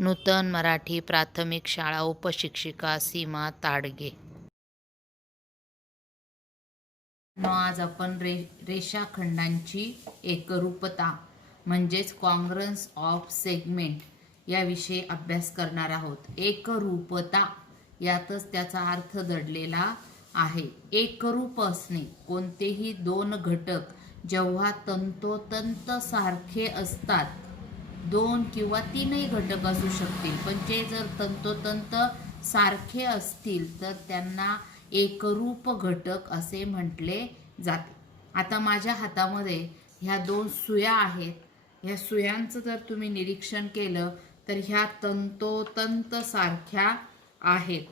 नूतन मराठी प्राथमिक शाळा उपशिक्षिका सीमा ताडगे. आज आपण रेषाखंडांची एकरूपता म्हणजेच कॉन्ग्रन्स ऑफ सेगमेंट याविषयी अभ्यास करणार आहोत. एकरूपता यातच त्याचा अर्थ दडलेला आहे. एकरूप असणे, कोणतेही दोन घटक जेव्हा तंतोतंत सारखे असतात, दोन किंवा तीनही घटक असू शकतील, पण ते जर तंतोतंत सारखे असतील तर त्यांना एकरूप घटक असे म्हटले जाते. आता माझ्या हातामध्ये ह्या दोन सुया आहेत. ह्या सुयांचं जर तुम्ही निरीक्षण केलं तर ह्या तंतोतंत सारख्या आहेत.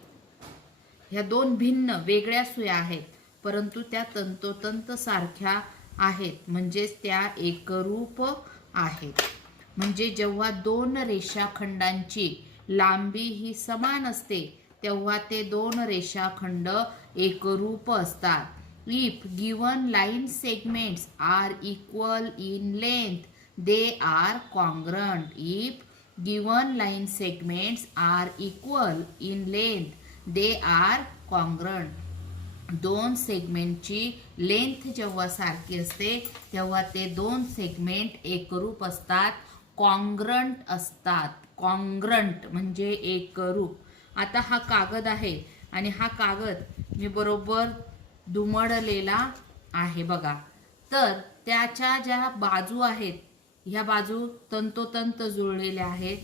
ह्या दोन भिन्न वेगळ्या सुया आहेत, परंतु त्या तंतोतंत सारख्या आहेत, म्हणजेच त्या एकरूप आहेत. म्हणजे जेव्हा दोन रेषाखंडांची लांबी ही समान असते तेव्हा ते दोन रेषाखंड एकरूप असतात. If given line segments are equal in length they are congruent. If given line segments are equal in length they are congruent. दोन सेगमेंटची लेंथ जेव्हा सारखी असते तेव्हा ते दोन सेगमेंट एकरूप असतात, कॉन्ग्रंट असतात. कॉन्ग्रंट म्हणजे एकरूप. आता हा कागद आहे आणि हा कागद मी बरोबर दुमडलेला आहे बघा. तर त्याच्या ज्या बाजू आहेत, ह्या बाजू तंतोतंत जुळलेल्या आहेत,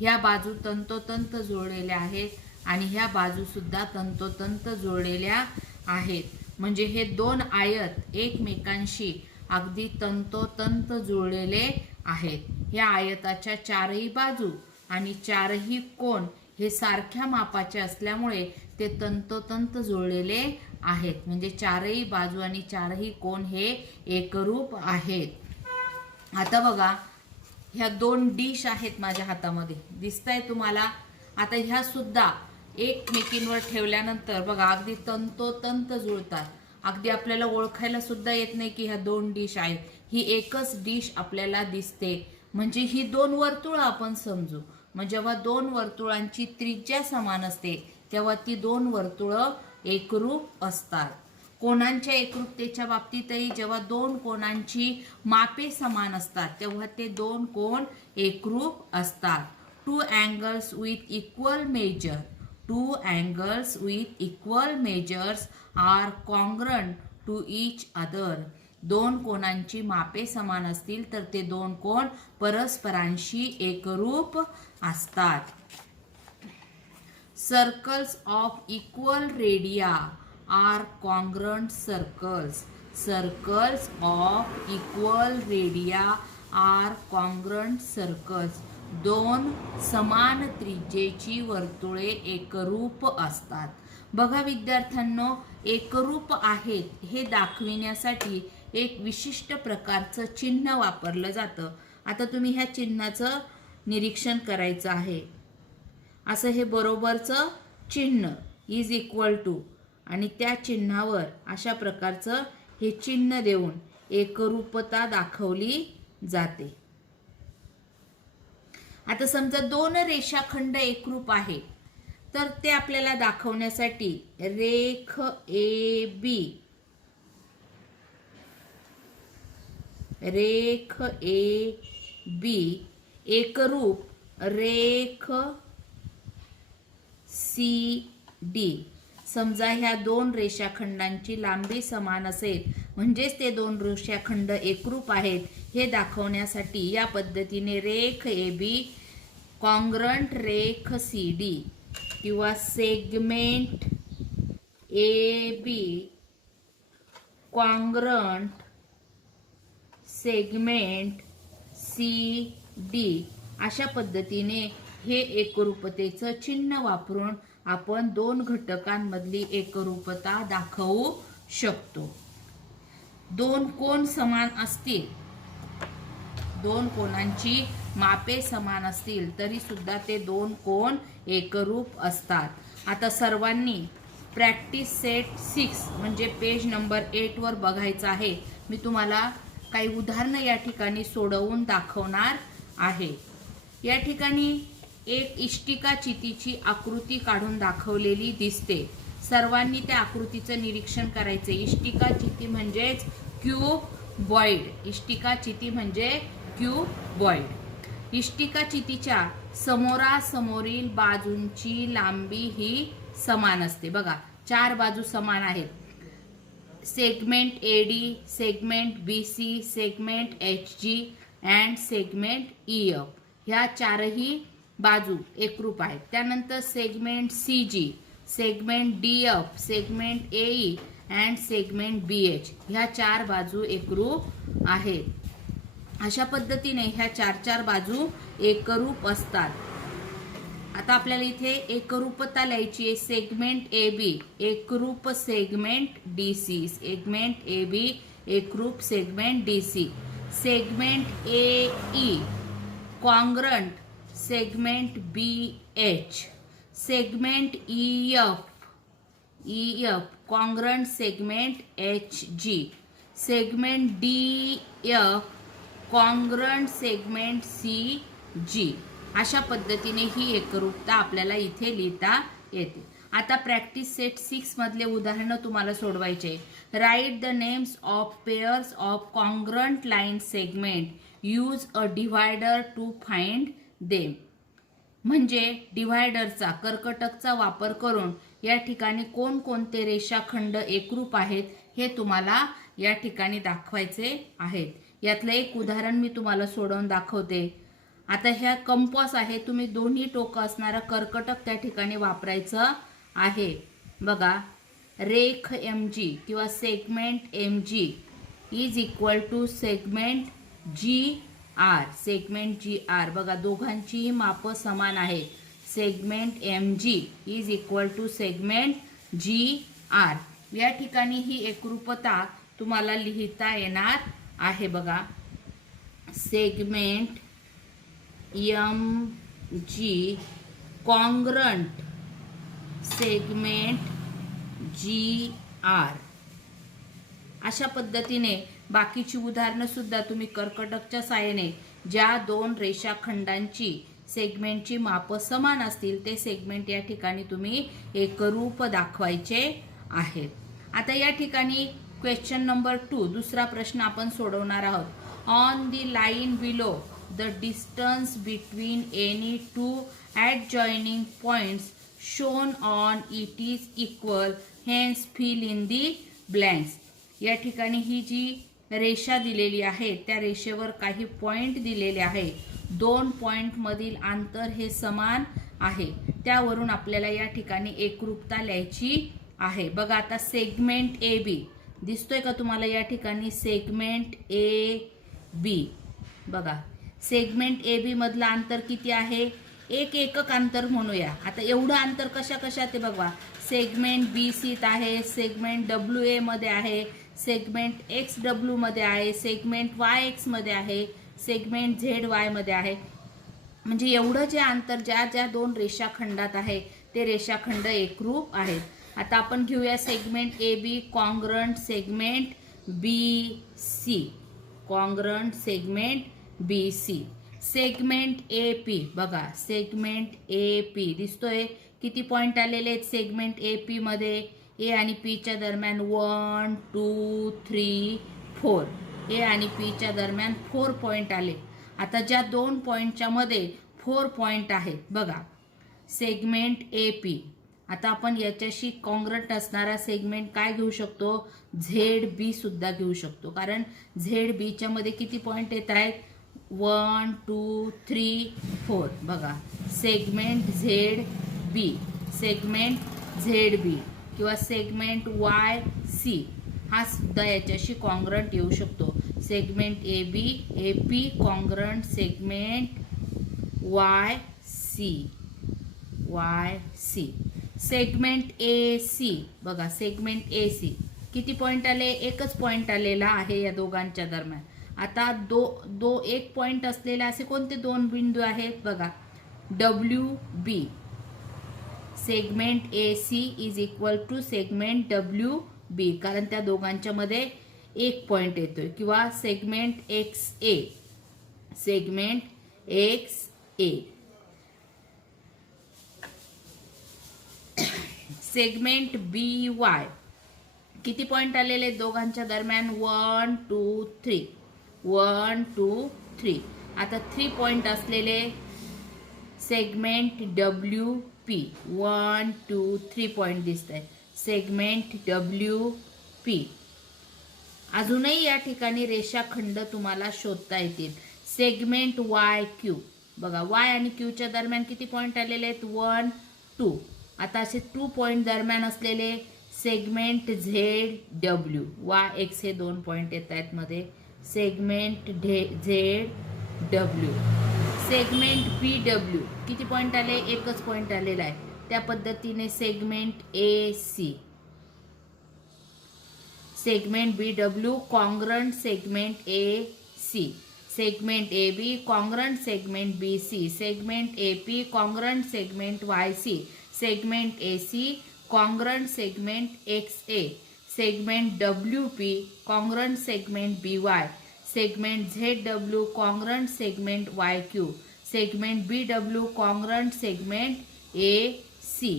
ह्या बाजू तंतोतंत जुळलेल्या आहेत आणि ह्या बाजू सुद्धा तंतोतंत जुळलेल्या आहेत. म्हणजे हे दोन आयत एकमेकांशी अगदी तंतोतंत जुळलेले आहेत. या आयताच्या चारही बाजू आणि चारही कोन हे सारख्या मापाचे असल्यामुळे ते तंतोतंत जुळलेले आहेत. म्हणजे चारही बाजू आणि चारही कोन हे एकरूप आहेत. आता बघा, ह्या दोन डिश आहेत माझ्या हातामध्ये, दिसताय तुम्हाला. आता ह्या सुद्धा एकमेकींवर ठेवल्यानंतर बघा अगदी तंतोतंत जुळतात. अगदी आपल्याला ओळखायला सुद्धा येत नाही की ह्या दोन डिश आहेत. ही एकच डिश आपल्याला दिसते. म्हणजे ही दोन वर्तुळ आपण समजू. मग जेव्हा दोन वर्तुळांची त्रिज्या समान असते तेव्हा ती दोन वर्तुळ एकरूप असतात. कोणांच्या एकरूपतेच्या बाबतीतही जेव्हा दोन कोणांची मापे समान असतात तेव्हा ते दोन कोण एकरूप असतात. Two angles with equal measure. Two angles with equal measures are congruent to each other. दोन कोणांची मापे समान असतील तर ते दोन कोण परस्परांशी एकरूप असतात. Circles of equal radii are congruent circles. Circles of equal radii are congruent circles. दोन समान त्रिज्येची वर्तुळे एकरूप असतात. बघा विद्यार्थ्यांनो, एकरूप आहेत हे दाखविण्यासाठी एक विशिष्ट प्रकारचं चिन्ह वापरलं जातं. आता तुम्ही ह्या चिन्हाचं निरीक्षण करायचं आहे. असं हे बरोबरचं चिन्ह इज इक्वल टू आणि त्या चिन्हावर अशा प्रकारचं हे चिन्ह देऊन एकरूपता दाखवली जाते. आता समजा दोन रेषाखंड एकरूप आहे तर ते आपल्याला दाखवण्यासाठी रेख ए बी, रेख ए बी एकरूप रेख सी डी. समजा ह्या दोन रेषाखंडांची लांबी समान असेल म्हणजेच ते दोन रेषाखंड एकरूप आहेत हे दाखवण्यासाठी या पद्धतीने रेख ए बी कॉन्ग्रंट रेख सी डी किंवा segment A B congruent segment C D अशा पद्धतीने हे एकरूपतेचं चिन्ह वापरून आपण दोन घटकांमधली एकरूपता दाखवू शकतो. दोन कोन समान असतील, दोन कोणांची मापे समान असतील तरी सुद्धा ते दोन कोन एकरूप असतात. आता सर्वांनी प्रॅक्टिस सेट 6 म्हणजे पेज नंबर 8 वर बघायचं आहे. मी तुम्हाला काही उदाहरणं या ठिकाणी सोडवून दाखवणार आहे. या ठिकाणी एक इष्टिका चितीची आकृती काढून दाखवलेली दिसते. सर्वांनी त्या आकृतीचं निरीक्षण करायचे. इष्टिका चिती म्हणजेच क्यूबॉइड. इष्टिका चिती म्हणजे क्यूबॉइड. इष्टिका चितीच्या समोरासमोरील बाजूंची लांबी ही समान असते. बघा, 4 बाजू समान आहेत. Segment AD, segment BC, segment HG and segment EF, ह्या 4ही बाजू एकरूप आहेत. त्यानंतर segment CG, segment DF, segment AE and segment BH, ह्या 4 बाजू एकरूप आहेत. अशा पद्धतीने ह्या 4 बाजू एकरूप असतात. आता आपल्याला इथे एकरूपता लिहायची आहे. सेगमेंट ए बी एकरूप segment D, segment A B एकरूप segment D. Segment A E congruent segment B H. Segment E F congruent segment H G. Segment D F congruent segment C G. अशा पद्धतीने ही एकरूपता आपल्याला इथे लिहिता येते. आता प्रॅक्टिस सेट 6 मधले उदाहरणं तुम्हाला सोडवायचे. Write the names of pairs of congruent line segment. Use a divider to find them. म्हणजे डिव्हायडरचा, कर्कटकचा वापर करून या ठिकाणी कोणकोणते रेषाखंड एकरूप आहेत हे तुम्हाला या ठिकाणी दाखवायचे आहेत. यातलं एक उदाहरण मी तुम्हाला सोडवून दाखवते. आता ह्या कंपास आहे, तुम्ही दोन्ही टोकं असणारा कर्कटक त्या ठिकाणी वापरायचं आहे. बघा, रेख एम जी किंवा segment M G is equal to segment G R. Segment G R, बघा दोघांचीही मापं समान आहेत. Segment M G is equal to segment G R. या ठिकाणी ही एकरूपता तुम्हाला लिहिता येणार आहे. बघा, segment M G congruent segment G R. अशा पद्धतीने बाकीची उदाहरणं सुद्धा तुम्ही कर्कटकच्या साहाय्याने ज्या 2 रेषाखंडांची सेगमेंटची मापं समान असतील ते सेगमेंट या ठिकाणी तुम्ही एकरूप दाखवायचे आहेत. आता या ठिकाणी क्वेश्चन नंबर 2 दुसरा प्रश्न आपण सोडवणार आहोत. On the line below the distance between any two adjoining points shown on it is equal, hence fill in the blanks. या ठिकाणी ही जी रेषा दिलेली आहे त्या रेषेवर काही पॉइंट दिलेले आहे. 2 पॉइंट मधील अंतर हे समान आहे. त्यावरून आपल्याला या ठिकाणी एकरूपता लिहायची आहे. बघा, आता सेगमेंट ए बी दिसतोय का तुम्हाला या ठिकाणी? सेगमेंट ए बी, बघा सेगमेंट ए बी मधलं अंतर किती आहे? एक एकक अंतर म्हणूया. आता एवढं अंतर कशा कशात आहे बघा. सेगमेंट बी सीत आहे, सेगमेंट डब्ल्यू ए मध्ये आहे, सेगमेंट एक्स डब्ल्यू मध्ये आहे, सेगमेंट वाय एक्स मध्ये आहे, सेगमेंट झेड वाय मध्ये आहे. म्हणजे एवढं जे अंतर ज्या ज्या 2 रेषाखंडात आहे ते रेषाखंड एकरूप आहेत. आता आपण घेऊया segment A B congruent segment B C. Congruent segment B C. Segment A P, बघा सेगमेंट ए पी दिसतोय किती पॉइंट आलेले आहेत सेगमेंट ए पी मध्ये? ए आणि पी च्या दरम्यान 1 2 3 4. ए आणि पी च्या दरम्यान 4 पॉइंट आले. आता ज्या 2 पॉइंटच्या मध्ये 4 पॉइंट आहेत बघा सेगमेंट ए पी. आता आपण याच्याशी कॉन्ग्रंट असणारा सेगमेंट काय घेऊ शकतो? झेड बी सुद्धा घेऊ शकतो. कारण झेड बी च्या मध्ये किती पॉइंट येत आहेत? 1 2 3 4. बघा सेगमेंट झेड बी, सेगमेंट झेड बी किंवा सेगमेंट वाय सी हा सुद्धा याच्याशी कॉन्ग्रंट येऊ शकतो. Segment A B A P congruent segment Y C, Y C. Segment A C, बघा सेगमेंट ए सी किती पॉइंट आले? एकच पॉइंट आलेला आहे या दोघांच्या दरम्यान. आता एक पॉइंट असलेले असे कोणते 2 बिंदू आहेत? बघा W B. Segment A C is equal to segment W B, कारण त्या दोघांच्या मध्ये 1 पॉइंट येतोय. किंवा segment X A, segment X A. Segment B Y किती पॉइंट आलेले दोघांच्या दरम्यान 1 2 3 1 2 3. आता 3 पॉइंट असलेले सेगमेंट डब्ल्यू पी 1 2 3 पॉइंट दिसत आहे. Segment W P. अजूनही या ठिकाणी रेषाखंड तुम्हाला शोधता येतील. सेगमेंट वाय क्यू बघा, वाय आणि क्यूच्या दरम्यान किती पॉइंट आलेले आहेत 1 2. आता असे 2 पॉइंट दरम्यान असलेले segment Z W Y X हे 2 पॉइंट येत आहेत मध्ये. Segment Z W. Segment B W किती पॉइंट आले, एकच पॉइंट आलेला आहे. त्या पद्धतीने segment A C. Segment B W congruent segment A C. Segment A B congruent segment B C. Segment A P congruent segment Y C. Segment A C congruent segment X A. Segment W P congruent segment B Y. Segment Z W congruent segment Y Q. Segment B W congruent segment A C.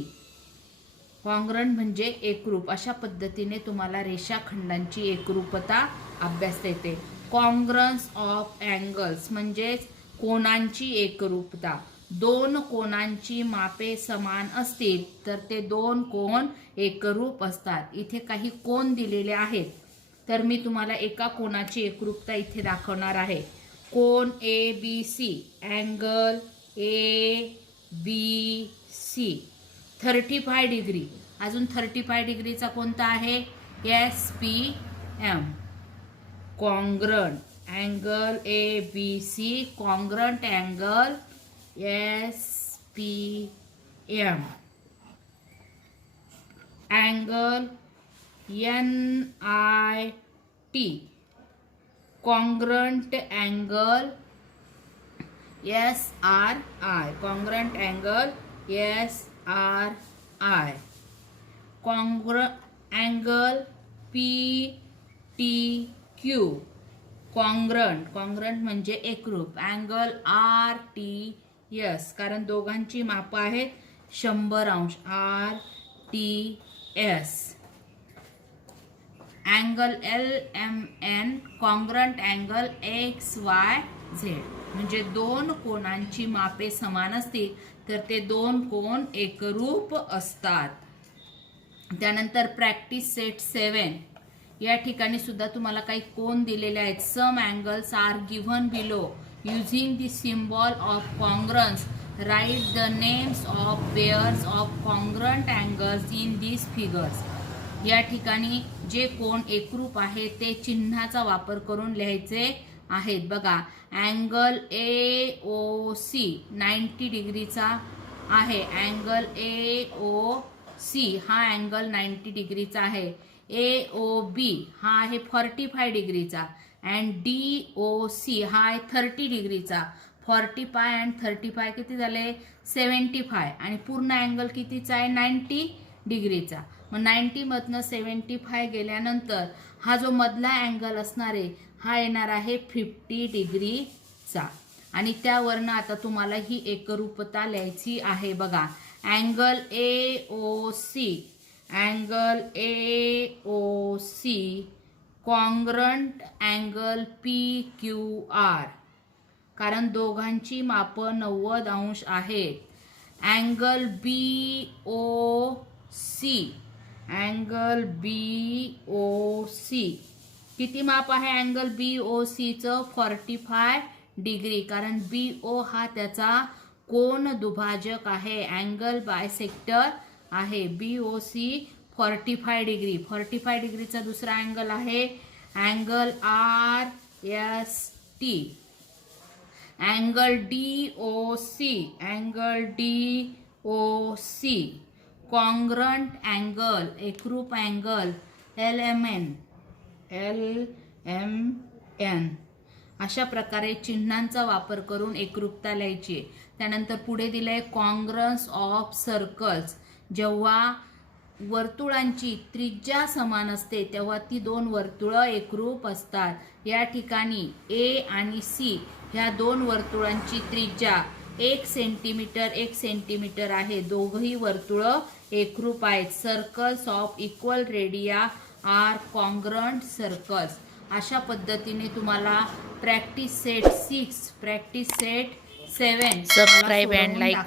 Congruent म्हणजे एकरूप. अशा पद्धतीने तुम्हाला रेषाखंडांची एकरूपता अभ्यासता येते. कॉन्ग्रन्स of angles म्हणजेच कोनांची एकरूपता. दोन कोनांची मापे समान असतील तर ते दोन कोन एकरूप असतात. इथे काही कोन दिलेले आहेत तर मी तुम्हाला एका कोनाची एकरूपता इथे दाखवणार आहे. कोन A B C. Angle A B C 35 degree. अजून 35 डिग्रीचा कोणता आहे, S P M. Congruent angle A B C congruent angle S P M. Angle N I T congruent angle S R I. Congruent angle S R I. Angle P T Q congruent. Congruent म्हणजे एकरूप. Angle R T S कारण दोघांची माप आहेत 100 अंश. R T S. Angle L M N congruent angle X Y Z म्हणजे दोन कोनांची मापे समान असतील तर ते दोन कोन एकरूप असतात. त्यानंतर प्रॅक्टिस सेट 7 या ठिकाणी सुद्धा तुम्हाला काही कोन दिलेले आहेत. Some angles are given below. Using the symbol of congruence write the names of pairs of congruent angles in this figures. या ठिकाणी जे कोन एकरूप आहे ते चिन्हाचा वापर करून लिहायचे आहेत. बघा, अँगल ए ओ सी 90 डिग्रीचा आहे. अँगल ए ओ सी हा अँगल 90 डिग्रीचा आहे. ए ओ बी हा आहे 45 डिग्रीचा. अँड डी ओ सी हा आहे 30 डिग्रीचा. 45 अँड 35 किती झाले 75. आणि पूर्ण अँगल कितीचा आहे 90 डिग्रीचा. मग 90 मधनं 75 गेल्यानंतर हा जो मधला अँगल असणार आहे हा येणार आहे 50 डिग्रीचा. आणि त्यावरनं आता तुम्हाला ही एकरूपता लिहायची आहे. बघा, angle A O C. Angle A O C congruent angle P Q R कारण दोघांची मापं 90 अंश आहेत. Angle B O C. Angle B O C किती माप आहे अँगल बी ओ सीचं 45 डिग्री कारण बी ओ हा त्याचा कोन दुभाजक आहे. अँगल बायसेक्टर आहे. बी ओ सी 45 डिग्री. 45 डिग्रीचा दुसरा अँगल आहे angle R S T. Angle D O C. Angle D O C congruent angle एकरूप angle L M N. L M N. अशा प्रकारे चिन्हांचा वापर करून एकरूपता लिहायची. त्यानंतर पुढे दिलंय कॉन्ग्रन्स ऑफ सर्कल्स. जेव्हा वर्तुळांची त्रिज्या समान असते तेव्हा ती दोन वर्तुळं एकरूप असतात. या ठिकाणी ए आणि सी ह्या दोन वर्तुळांची त्रिज्या 1 सेंटीमीटर आहे. दोघही वर्तुळ एकरूप आहेत. Circles of equal radii are congruent circles. अशा पद्धतीने तुम्हाला practice set 6, practice set 7 subscribe and like